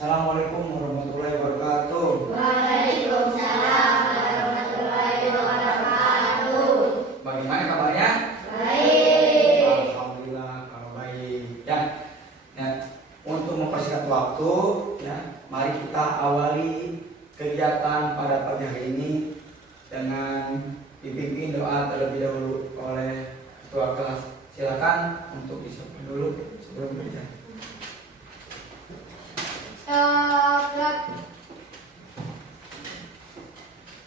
Assalamualaikum warahmatullahi wabarakatuh. Waalaikumsalam warahmatullahi wabarakatuh. Bagaimana kabarnya? Baik. Alhamdulillah kalau baik. Ya, untuk mempersingkat waktu, ya, mari kita awali kegiatan pada pagi hari ini dengan dipimpin doa terlebih dahulu oleh ketua kelas. Silakan untuk disiapkan dulu sebelum belajar.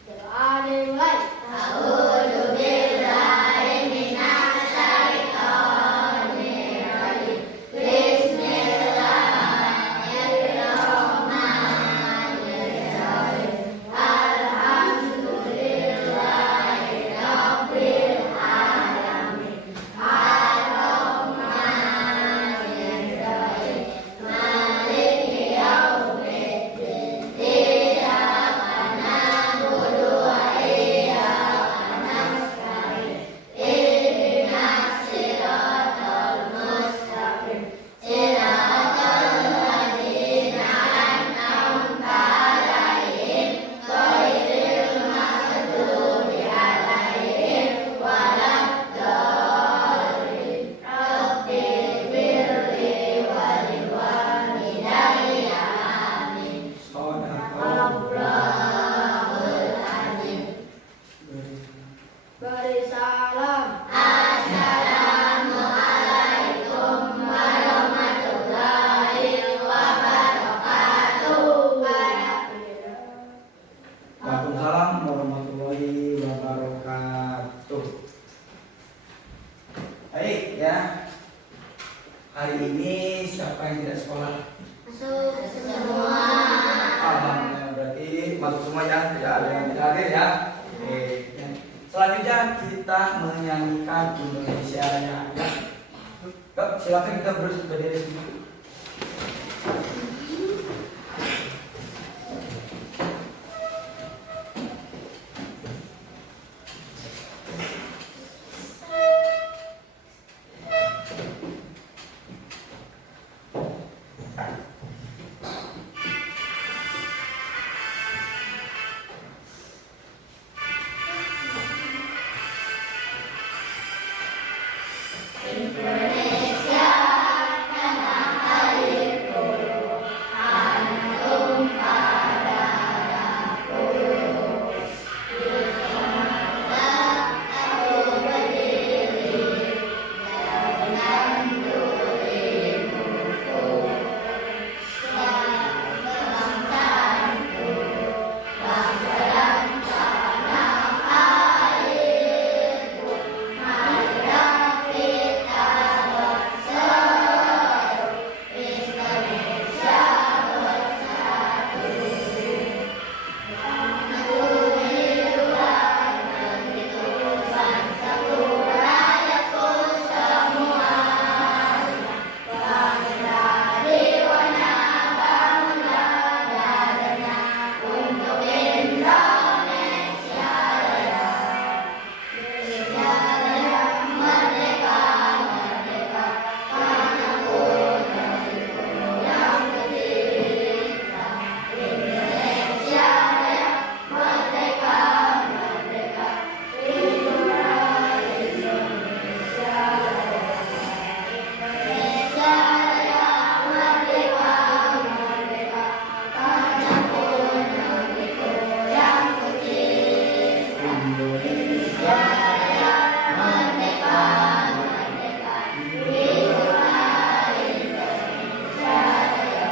Doa dimulai. A'udzubillahi minasyaitonir rajim. Bismillahirrahmanirrahim. Alhamdulillahi rabbil alamin. Ar-Rahmanir Rahim. Maliki yaumiddin. Iyyaka na'budu wa iyyaka nasta'in. Ihdinas siratal mustaqim. Siratal ladzina an'amta 'alaihim ghairil maghdubi 'alaihim waladdallin. Rabbighfirli wa liwalidayya. Amin. Allahul azim. Beri salam. Assalamualaikum warahmatullahi wabarakatuh. Waalaikumsalam warahmatullahi wabarakatuh. Baik ya. Hari ini siapa yang tidak sekolah? Masuk semua. Alhamdulillah, berarti masuk semua ya, tidak ada yang tidak hadir ya. Oke. Ya. Selanjutnya kita menyanyikan Indonesia Raya. Ya. Yuk, silakan kita berdiri sedikit. Indonesia tanah airku, tanah tumpah darahku. Di sananya aku berdiri, dengan tulimuku. Kebangsaanku, bangsa dan tanah airku. Marilah kita berseru, Indonesia bersatu. Negeriku, negeriku, bangsaku, rakyatku semuanya. Bangunlah jiwanya, bangunlah dadanya, untuk Indonesia Raya. Indonesia Raya, merdeka, merdeka, tanahku, negeriku yang tercinta. Indonesia Raya, merdeka, merdeka, hiduplah Indonesia Raya. Indonesia Raya, merdeka, merdeka, tanahku, negeriku yang tercinta. Indonesia Raya, merdeka, merdeka, hiduplah Indonesia Raya.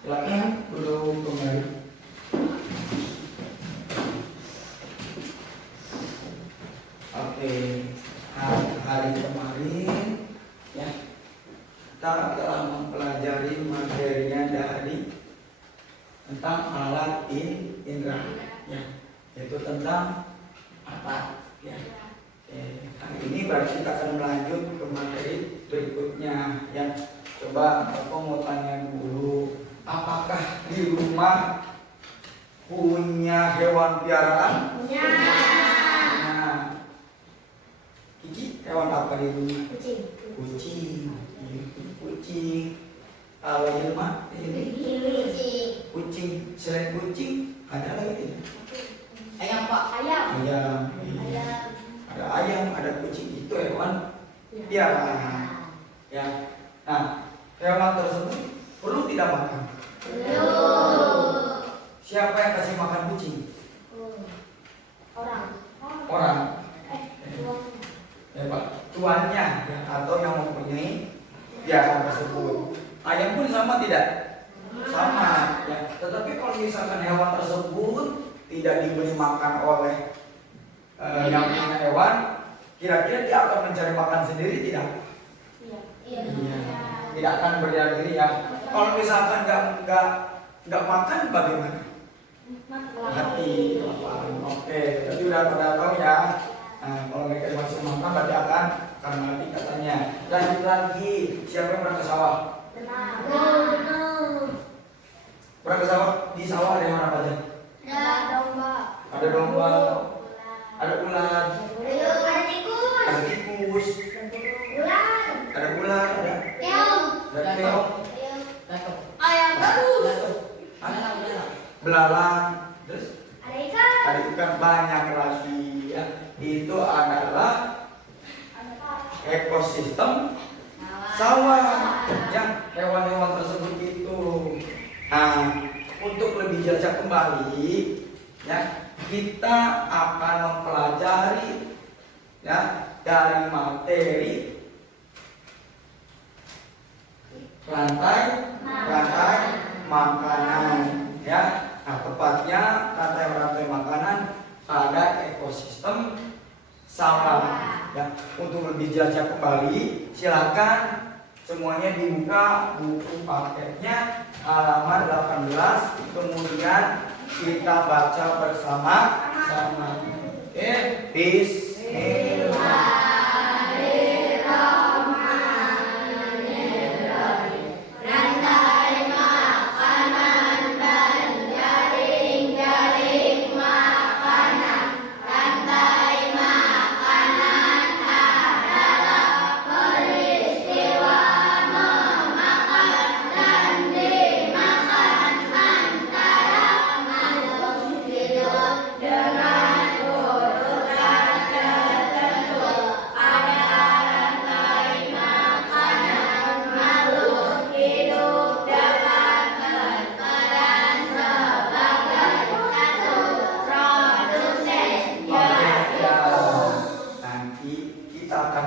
Silakan duduk kembali. Oke, hari kemarin ya kita telah mempelajari materinya dari tentang alat indera ya, yaitu tentang mata ya. Hari ini berarti kita akan melanjut ke materi berikutnya ya. Coba aku mau tanya dulu, apakah di rumah punya hewan piaraan? Ya. Nah, Kiki hewan apa di rumah? Kucing. Kucing. Kucing. Kalau jelma Kucing. kucing. Selain kucing ada lagi tidak? Ayam Pak. Ayam. Ayam. Ayam. Ada ayam, ada kucing, itu hewan piaraan. Ya. Nah, hewan tersebut perlu tidak makan? Belum. Siapa yang kasih makan kucing? Orang. Orang. Tuang. Ya, Pak. Tuannya ya, atau yang mempunyai piaraan tersebut. Ayam pun sama tidak? Sama. Ya. Tetapi kalau misalkan hewan tersebut tidak diberi makan oleh yang punya hewan, kira-kira dia akan mencari makan sendiri tidak? Iya. Tidak akan berdiam diri ya. Kalau misalkan nggak makan bagaimana? Mati. Oke, jadi udah pada tahu ya. Nah, kalau mereka masih makan berarti akan mati katanya. Lanjut lagi, siapa yang pernah ke sawah? Pernah ke sawah? Di sawah ada hewan apa aja? Ada domba, ada ular, ada tikus, ada ular, ada keong, Cakep. belalang, terus ada ikan banyak lagi ya. Itu adalah ekosistem sawah yang hewan-hewan tersebut itu. Nah, untuk lebih jelas kembali ya, kita akan mempelajari ya dari materi rantai makanan ya. Nah, tepatnya rantai makanan pada ekosistem sawah. Ya, untuk lebih jelasnya kembali, silakan semuanya dibuka buku paketnya halaman 18, kemudian kita baca bersama-sama. Oke, Bismillah.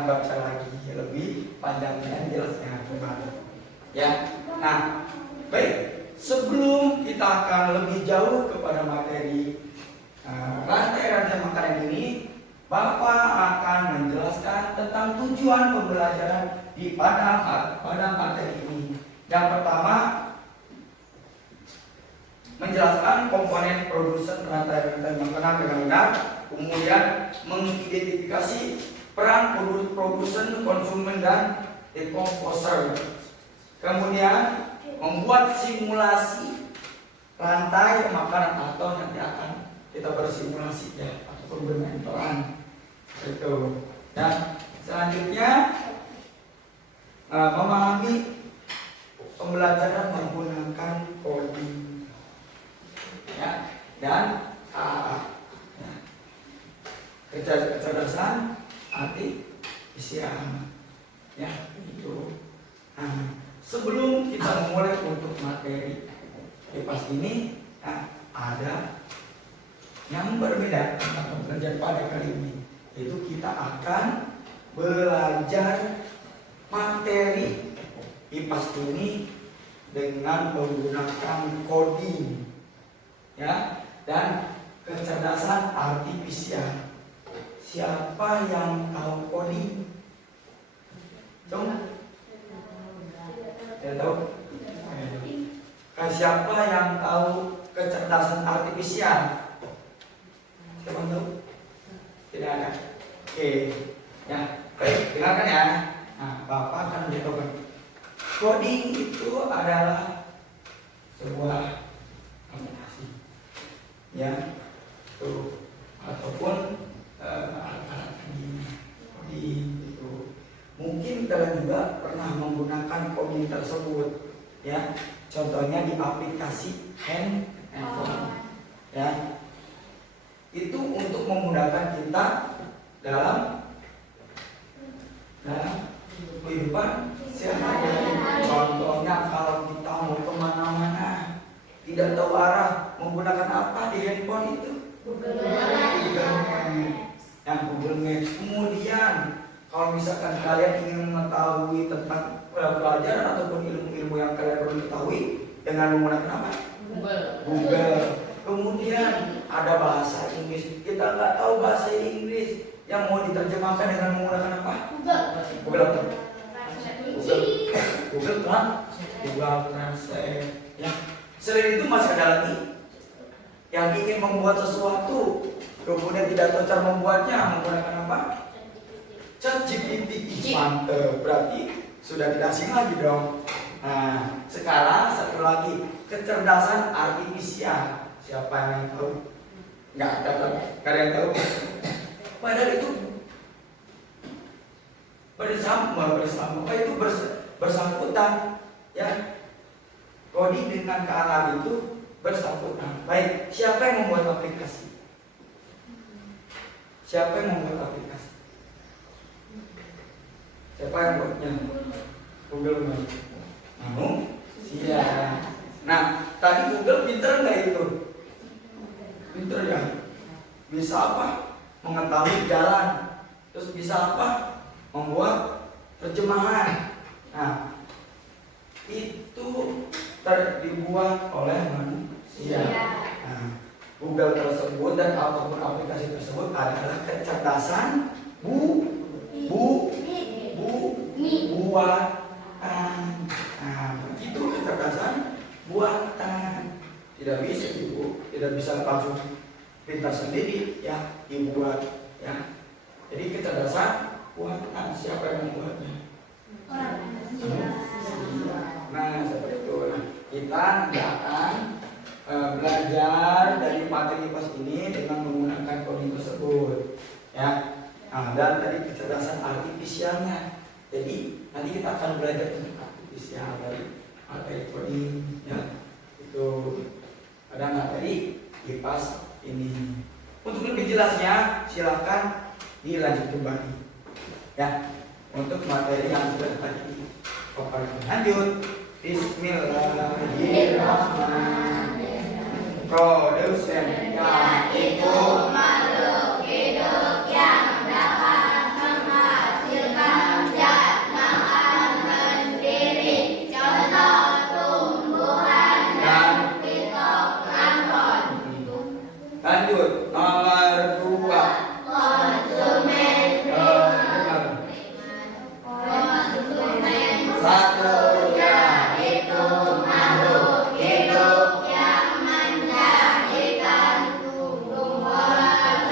Baca lagi lebih panjangnya jelasnya kembali ya. Nah, baik, sebelum kita akan lebih jauh kepada materi rantai-rantai makanan ini, Bapak akan menjelaskan tentang tujuan pembelajaran pada materi ini. Yang pertama, menjelaskan komponen produsen rantai-rantai makanan dengan benar, kemudian mengidentifikasi peran produsen, konsumen, dan decomposer. Kemudian membuat simulasi rantai makanan atau nanti akan kita bersimulasi ya ataupun bermain peran itu. Dan selanjutnya memahami pembelajaran menggunakan coding ya, dan kecerdasan artifisial ya itu. Nah, sebelum kita memulai untuk materi IPAS ini, ada yang berbeda tentang pembelajaran pada kali ini, yaitu kita akan belajar materi IPAS ini dengan menggunakan coding ya dan kecerdasan artifisial. Siapa yang tahu coding? Coba. Tidak tahu? Siapa yang tahu kecerdasan artifisial? Siapa tahu? Tidak ada. Oke. Ya, baik, dengarkan ya. Nah, Bapak akan menjawab. Coding itu adalah sebuah aplikasi ya, tuh ataupun alat-alat coding mungkin kalian juga pernah menggunakan koin tersebut, ya. Contohnya di aplikasi handphone, ya. Itu untuk memudahkan kita dalam kehidupan sehari-hari. Contohnya kalau kita mau kemana-mana tidak tahu arah, menggunakan apa di handphone itu? Google Maps. Google Maps. Kemudian kalau misalkan kalian ingin mengetahui tentang pelajaran ataupun ilmu-ilmu yang kalian perlu ketahui dengan menggunakan apa? Google. Kemudian ada bahasa Inggris. Kita nggak tahu bahasa Inggris yang mau diterjemahkan dengan menggunakan apa? Google Translate. Ya. Selain itu masih ada lagi yang ingin membuat sesuatu, kemudian tidak tahu cara membuatnya, menggunakan apa? ChatGPT. Mantap, berarti sudah tidak asing lagi dong. Nah, sekarang satu lagi, kecerdasan artifisial. Siapa yang tahu? Nggak ada yang tahu. Padahal itu bersangkutan, ya. Coding dengan kealam itu bersangkutan. Baik, siapa yang membuat aplikasi? Siapa yang membuat aplikasi? Siapa yang buatnya? Google Maps. Iya. Nah, tadi Google pinter nggak itu? Pinter ya. Bisa apa? Mengetahui jalan. Terus bisa apa? Membuat terjemahan. Nah, itu dibuat oleh manusia. Nah, Google tersebut dan ataupun aplikasi tersebut adalah kecerdasan buatan. Nah, begitu kecerdasan buatan. Tidak bisa tidak bisa langsung pintar sendiri, ya, dibuat, ya. Jadi kecerdasan buatan, siapa yang membuatnya? Nah, seperti itu. Nah, kita akan belajar dari materi pas ini dengan menggunakan coding tersebut, ya. Nah, dan tadi kecerdasan artifisialnya. Jadi nanti kita akan belajar tentang artifisial dari materi coding, ya. Itu ada materi di pas ini. Untuk lebih jelasnya silakan dilanjut kembali, ya. Untuk materi yang sudah tadi. Lanjut. Bismillahirrahmanirrahim. Produsen yaitu makhluk hidup yang dapat menghasilkan zat makanan sendiri. Contoh tumbuhan dan fitoplankton. Lanjut. Nomor 2. Satu, yaitu makhluk hidup yang menjadikan tumbuhan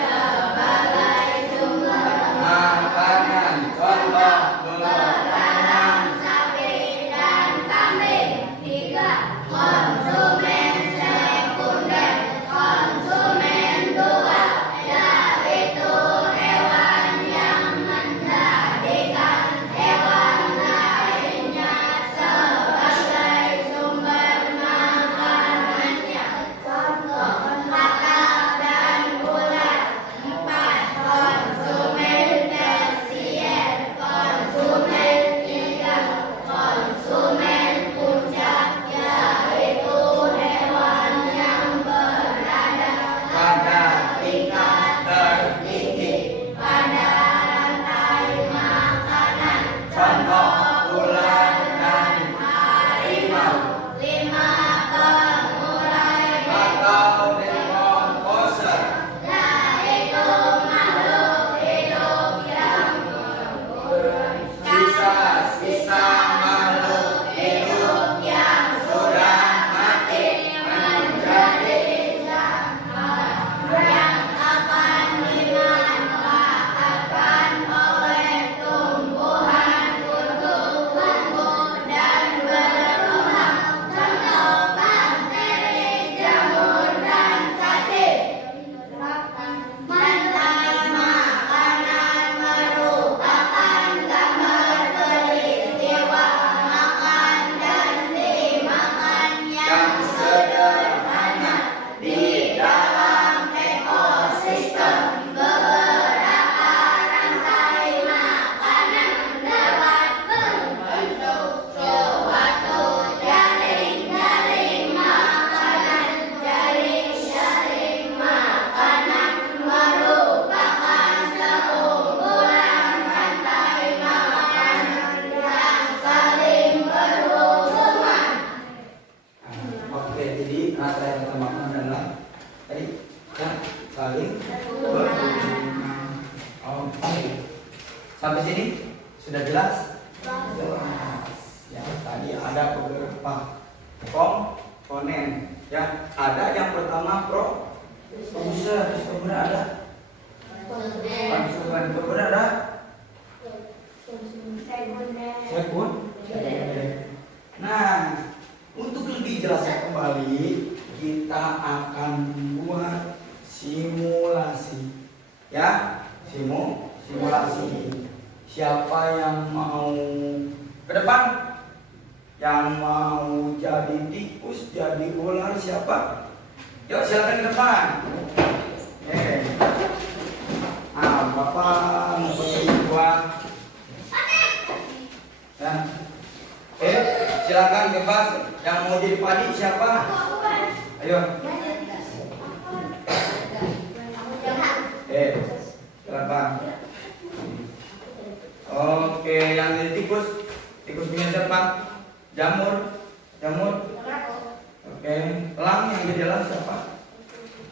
ini sudah jelas? Jelas. Ya, tadi ada beberapa komponen. Ya, ada yang pertama produser, kemudian ada konsumen, kemudian ada sekunder. Nah, untuk lebih jelasnya kembali, kita akan buat simulasi. Ya, simulasi. Siapa yang mau ke depan? Yang mau jadi tikus, jadi ular siapa? Yuk silakan ke depan. Nah, Bapak mau buat. Ya. Silakan bebas. Yang mau jadi padi siapa? Ayo. Silakan. Oke, yang jadi tikus punya siapa? Jamur. Oke, elang yang jadi elang siapa?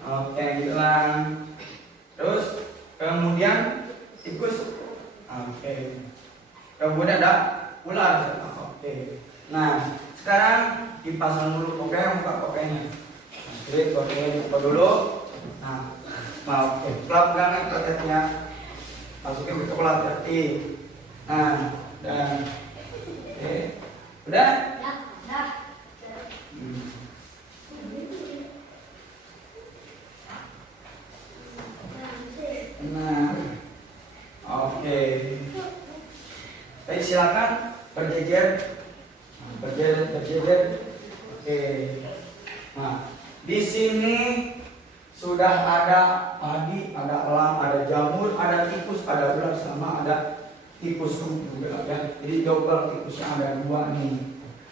Oke, elang. Terus kemudian tikus. Oke. Kemudian ada ular siapa? Oke. Nah, sekarang dipasang dulu buka pokoknya. Oke, buka dulu. Nah, mau pelan-pelan prakteknya. Masukin ke kolam berarti. Nah, dan udah? Nah, oke. Baik, silakan berjejer. Oke. Nah, di sini sudah ada padi, ada elang, ada jamur, ada tikus, ada ular, sama ada tikus juga ya. Jadi double tikusnya ada 2 nih.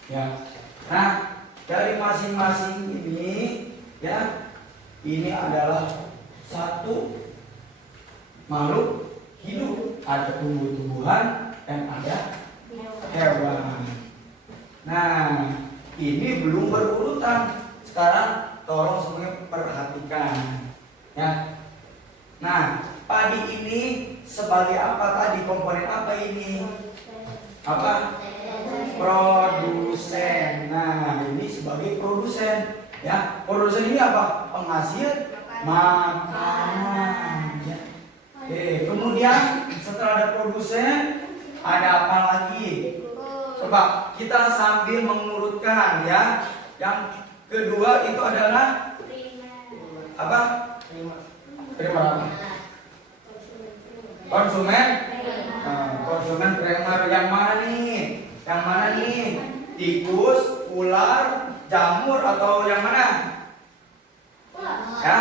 Ya. Nah, dari masing-masing ini ya, ini adalah satu makhluk hidup, ada tumbuh-tumbuhan dan ada hewan. Nah, ini belum berurutan. Sekarang tolong semuanya perhatikan ya. Nah, padi ini sebagai apa tadi? Komponen apa ini? Apa? Produsen. Nah, ini sebagai produsen ya. Produsen ini apa? Penghasil makanan ya. Oke, kemudian setelah ada produsen, ada apa lagi? Coba kita sambil mengurutkan ya. Yang kedua itu adalah apa? Primer apa? Konsumen. Konsumen primer yang mana nih? Yang mana nih? Tikus, ular, jamur atau yang mana? Ya?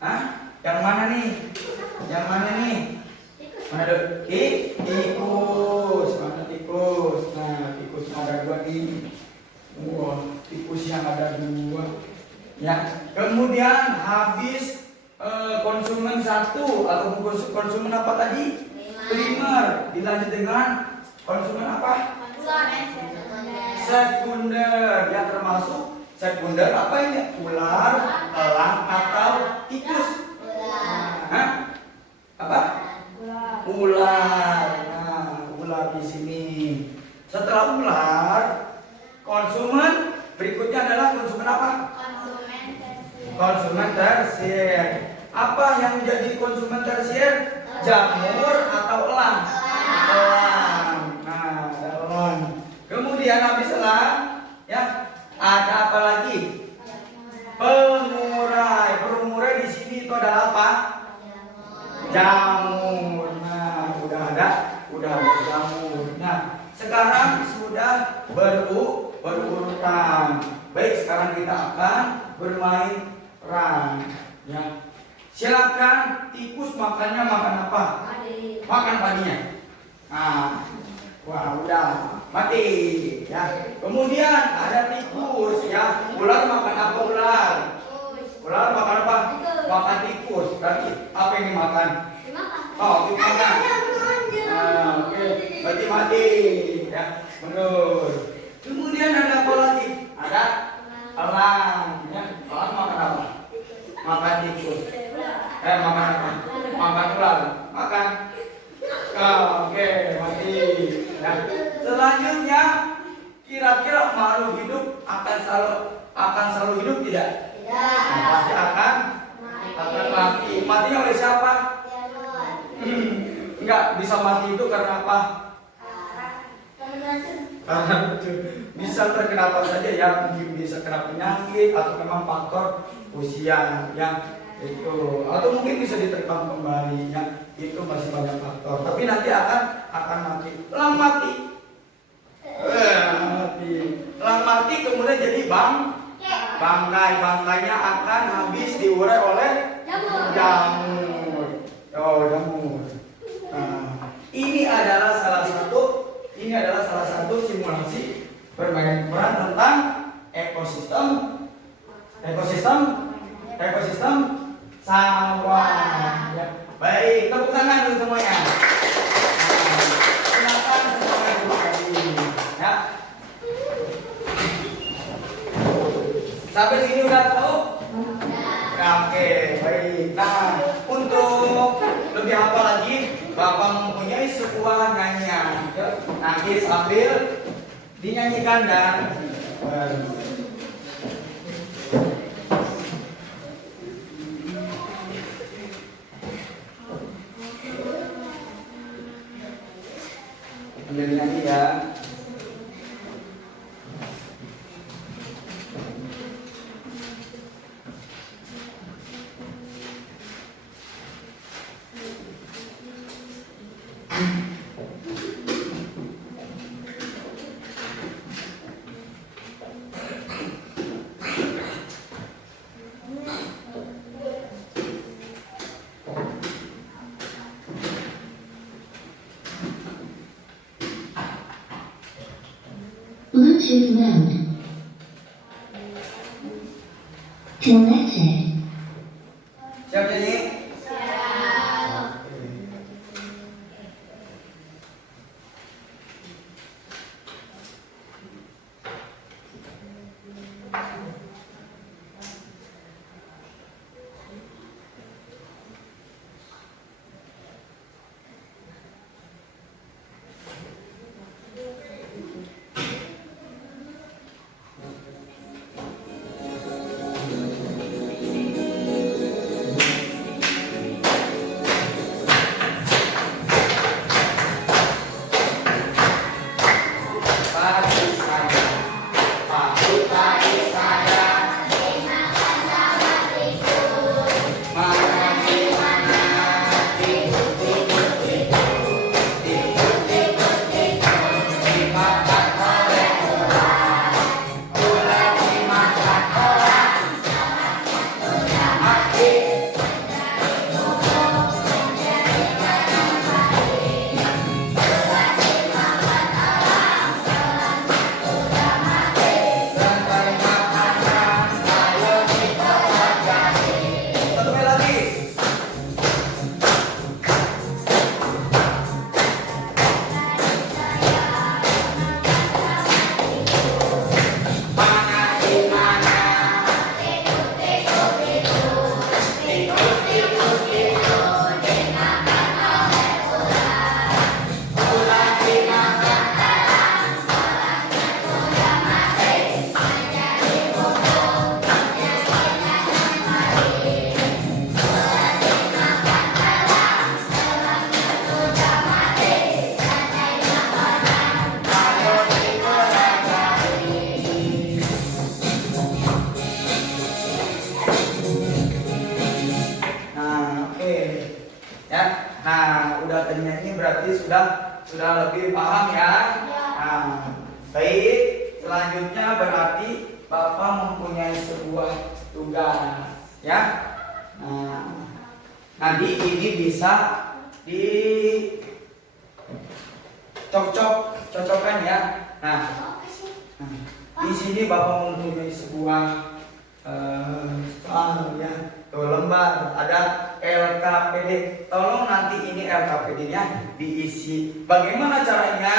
Hah? Yang mana nih? Yang mana nih? Mana ada tikus? Mana tikus? Nah, tikus ada 2 nih. Wah, tikus yang ada 2. Ya. Kemudian habis konsumen 1 atau konsumen apa tadi? Primer. Dilanjut dengan konsumen apa? Sekunder. Ya, termasuk sekunder apa ini? Ular, elang atau tikus? Hah? Apa? Ular. Nah, ular di sini. Setelah ular, konsumen berikutnya adalah konsumen apa? Konsumen tersier. Apa yang menjadi konsumen tersier? Jamur atau elang? Elang. Nah, ada elang. Kemudian habis elang, ya, ada apa lagi? Pengurai. Pengurai di sini itu adalah apa? Jamur. Nah, udah ada jamur. Nah, sekarang sudah berurutan. Baik, sekarang kita akan bermain peran. Ya. Silakan, tikus makannya makan apa? Makan padinya. Nah, wah udah mati. Ya. Kemudian ada tikus. Ya. Ular makan apa ular? Ular makan apa? Makan tikus. Berarti apa yang dimakan? Oh, dimakan. Nah, oke. Berarti mati. Ya, benar. Kemudian ada apa lagi? Ada elang. Ya, elang makan apa? Makan tikus. Makan apa? Makan ular. Makan. Oh, oke. Ya. Selanjutnya, kira-kira makhluk hidup akan selalu hidup tidak? Nah, pasti akan mati. Matinya oleh siapa? Enggak bisa mati itu karena apa? Karena bisa terkena apa saja ya, mungkin bisa kena penyakit atau memang faktor usia yang itu, atau mungkin bisa diterkam kembali ya, itu masih banyak faktor. Tapi nanti akan mati. Elang mati. Elang mati kemudian jadi bangkainya akan habis diurai oleh jamur. Jamur. Nah, ini adalah salah satu simulasi bermain peran tentang ekosistem sawah. Ya. Baik, tepuk tangan dulu semuanya. Silakan semuanya dulu lagi. Ya. Sampai sini udah tahu? Oke, baik. Nah, untuk lebih hafal lagi, Bapak mempunyai sebuah nyanyian. Nanti sambil dinyanyikan dan ambil nyanyi ya. Bluetooth mode. Connected. Siap nyanyi? Sudah lebih paham ya? Nah, baik. Selanjutnya berarti Bapak mempunyai sebuah tugas, ya. Nah, nanti ini bisa cocokkan ya. Nah, di sini Bapak mempunyai sebuah soal ya, tuh lembar ada LKPD. Tolong nanti ini LKPD-nya diisi. Bagaimana caranya?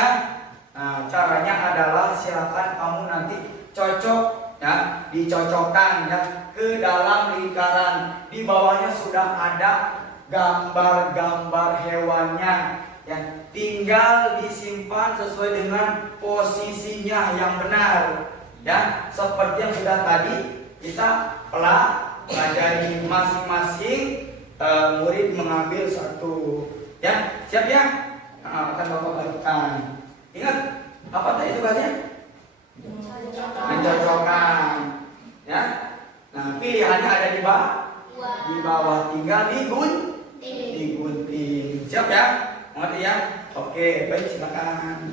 Nah, caranya adalah silakan kamu nanti cocok ya, dicocokkan ya ke dalam lingkaran. Di bawahnya sudah ada gambar-gambar hewannya ya. tinggal disimpan sesuai dengan posisinya yang benar. Ya, seperti yang sudah tadi kita pelajari masing-masing murid mengambil satu. Ya, siap ya? Nah, akan Bapak lakukan. Ingat apa tadi tugasnya? Mencocokkan. Ya. Nah, pilihannya ada di bawah, tinggal digunting. Siap ya? Mengerti ya? Oke, baik, silakan.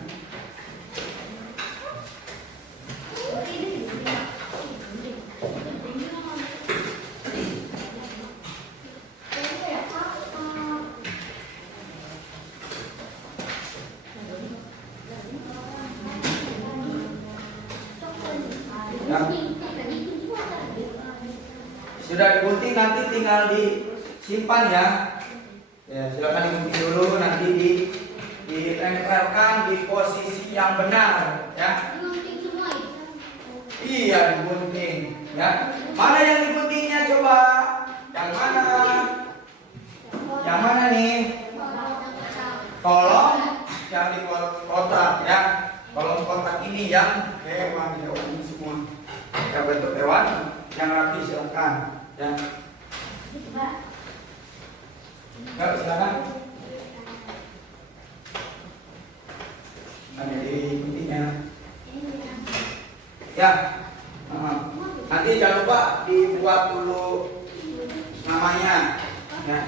Ya. Sudah digunting, nanti tinggal disimpan ya. Ya, silakan digunting dulu, nanti ditempelkan di posisi yang benar ya. Iya, digunting ya. Mana yang diguntingnya coba? Yang mana? Yang mana nih? Kolom yang di kotak ya. Kolom kotak ini yang hewan ini semua. Ya, bentuk hewan yang rapi silakan ya. Enggak, silakan. Ada di guntingnya. Ya. Nanti jangan lupa dibuat dulu namanya. Ya.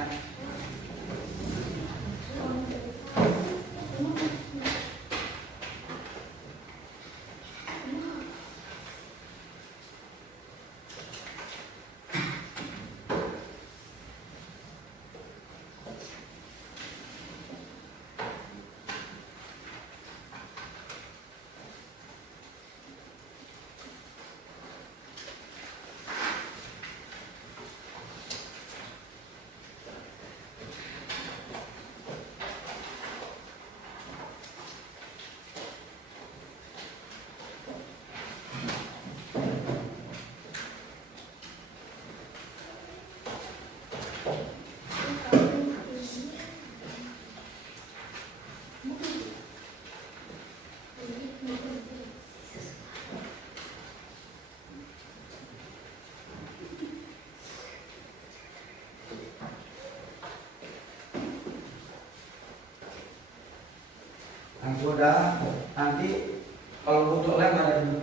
Sudah, nanti kalau butuh lem ada dulu.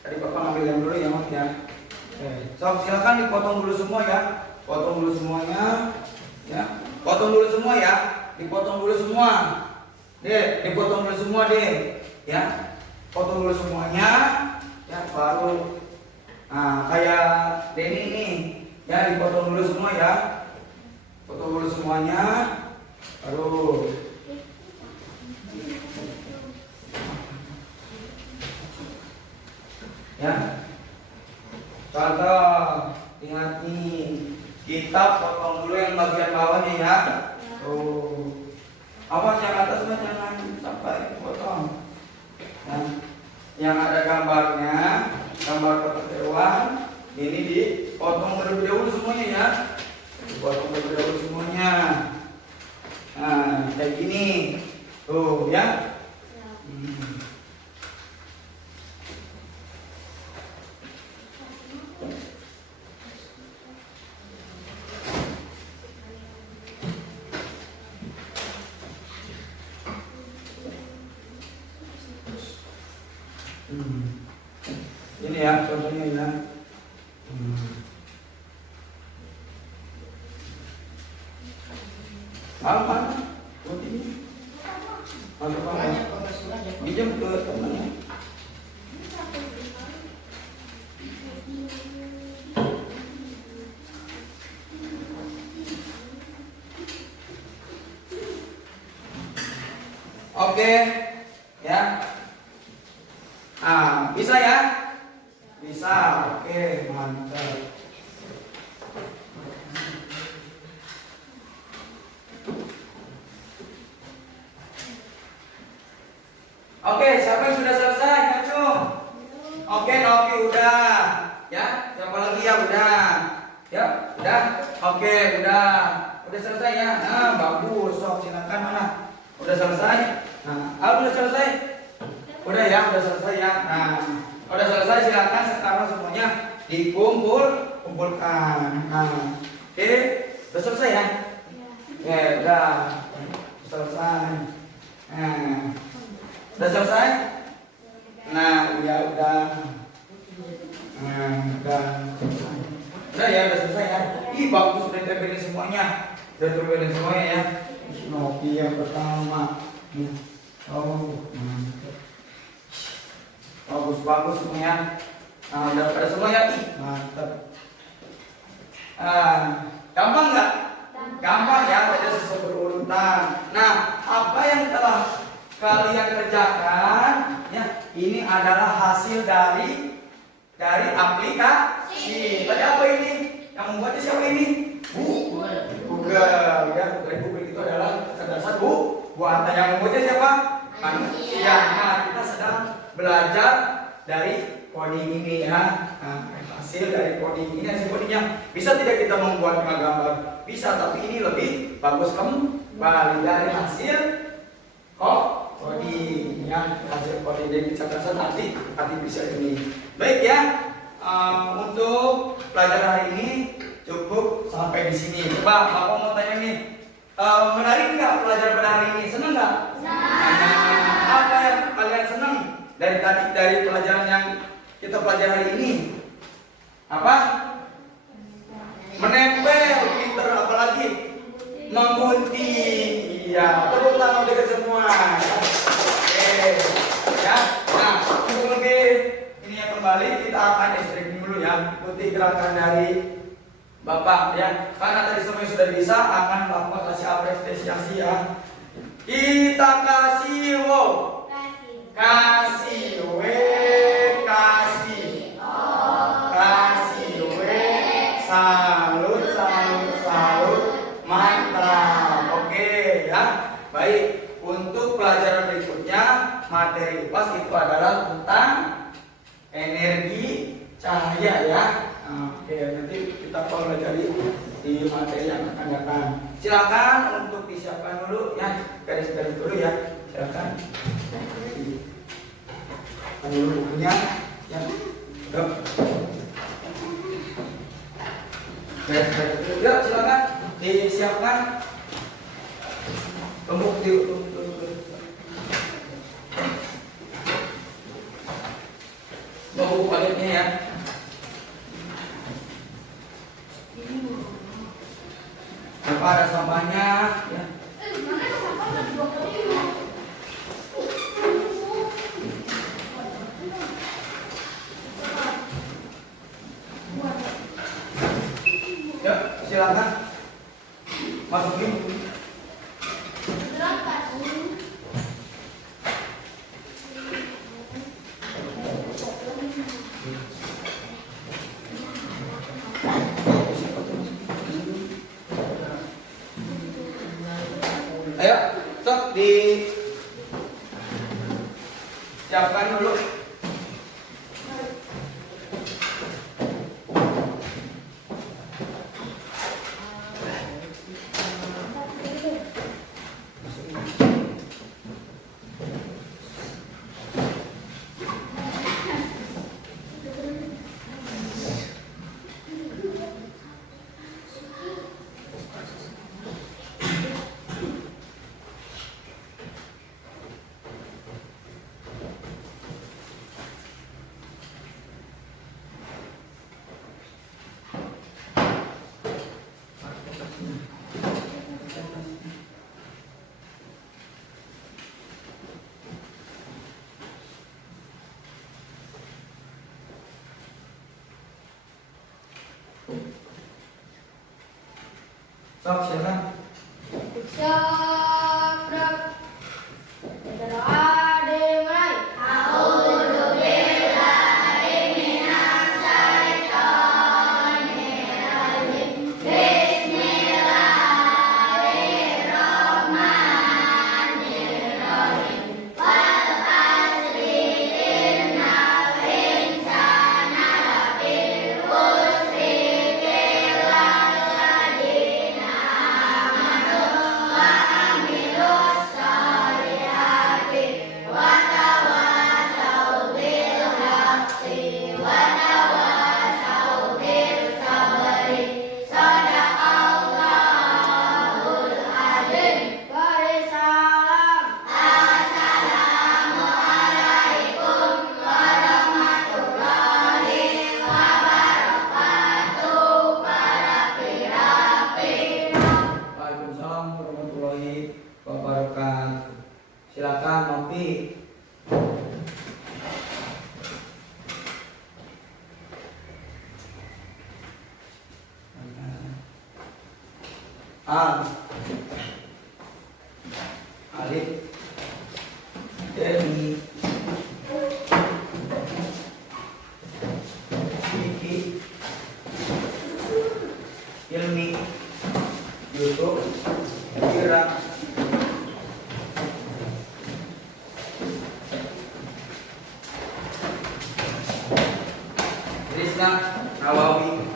Tadi Bapak ngambil lem dulu ya Mas ya. So, silakan dipotong dulu semua ya. Potong dulu semuanya. Ya. Potong dulu semua ya. Dipotong dulu semua. Deh, dipotong dulu semua deh. Ya. Potong dulu semuanya. Ya, baru nah, kayak Denny ini. Ya, dipotong dulu semua ya. Potong dulu semuanya. Baru ya. Contoh, ingat nih, kita potong dulu yang bagian bawahnya ya. Tuh. Awas yang atas mah jangan sampai potong. Nah, yang ada gambarnya, gambar kotak hewan, ini dipotong terlebih dahulu semuanya ya. Dipotong terlebih dahulu semuanya. Nah, kayak gini. Tuh ya. Ini ya contohnya ya. Apa? Ini. Masuk apa? Pinjam ke temannya. Oke, ya. Ah, bisa ya? Bisa. Oke, mantap. Oke, siapa yang sudah selesai? Kacung. Oke, Novi udah. Ya, siapa lagi ya udah? Ya, udah. Oke, udah. Udah selesai ya. Nah, bagus. Sok, silakan mana? Udah selesai? Nah, udah selesai? Udah ya, udah selesai ya. Nah, udah selesai, silakan sekarang semuanya kumpulkan. Nah, oke, udah selesai ya? Ya, udah selesai. Nah, udah selesai? Nah, ya udah. Nah, udah ya, udah selesai ya. Ih, bagus, udah tempelin semuanya. Udah tempelin semuanya ya. Nopi yang pertama. Oh, mantap. Bagus semuanya. Nah, udah pada semuanya. Ih, mantap. Gampang nggak? Gampang ya, ada sesuai berurutan. Nah, apa yang telah kalian kerjakan? Ya, ini adalah hasil dari aplikasi. Tadi apa ini? Yang membuatnya siapa ini? Google. Ya, dari Google itu adalah kecerdasan buatan. Yang membuatnya siapa? Manusia. Nah, kita sedang belajar dari coding ini ya. Nah, hasil dari coding ini, hasil codingnya bisa tidak kita membuat gambar? Bisa, tapi ini lebih bagus kembali dari hasil coding ya, hasil coding dari kecerdasan artificial ini. Baik ya, untuk pelajaran hari ini cukup sampai di sini. Coba Bapak mau tanya nih, menarik nggak pelajaran pada hari ini? Senang nggak? Apa yang kalian senang dari pelajaran yang kita pelajari hari ini? Apa? Menempel, pinter, apalagi menggunting. Iya, tepuk tangan untuk semua. Oke, ya. Nah, untuk lebih ini ya kembali kita akan stretching dulu ya. Ikuti gerakan dari Bapak ya. Karena tadi semuanya sudah bisa, akan Bapak kasih apresiasi ya. Kita kasih wo. Kasih we, kasih we, salut, mantap. Oke ya, baik. Untuk pelajaran berikutnya, materi UAS itu adalah tentang energi cahaya ya. Oke, nanti kita pelajari di materi yang akan datang. Silakan untuk disiapkan dulu ya, garis-garis dulu ya. Silakan. Dulu bukunya ya. Ya, silakan disiapkan pembukti buku paletnya ya. Apa ada sampahnya ya. Ya, silakan masukin. Ayo, sok siapkan dulu. Sok silakan. Siap. Berdoa dimulai. A'udzu billahi minas syaitonir rajim. Bismillahirrahmanirrahim. Wal asri innal insana lafi khusri illa alladziina amanu wa Ilham, Nopi. Al, Alif, Deni, Vicky, Ilmi, Yusuf, Ira, Krishna, Nawawi,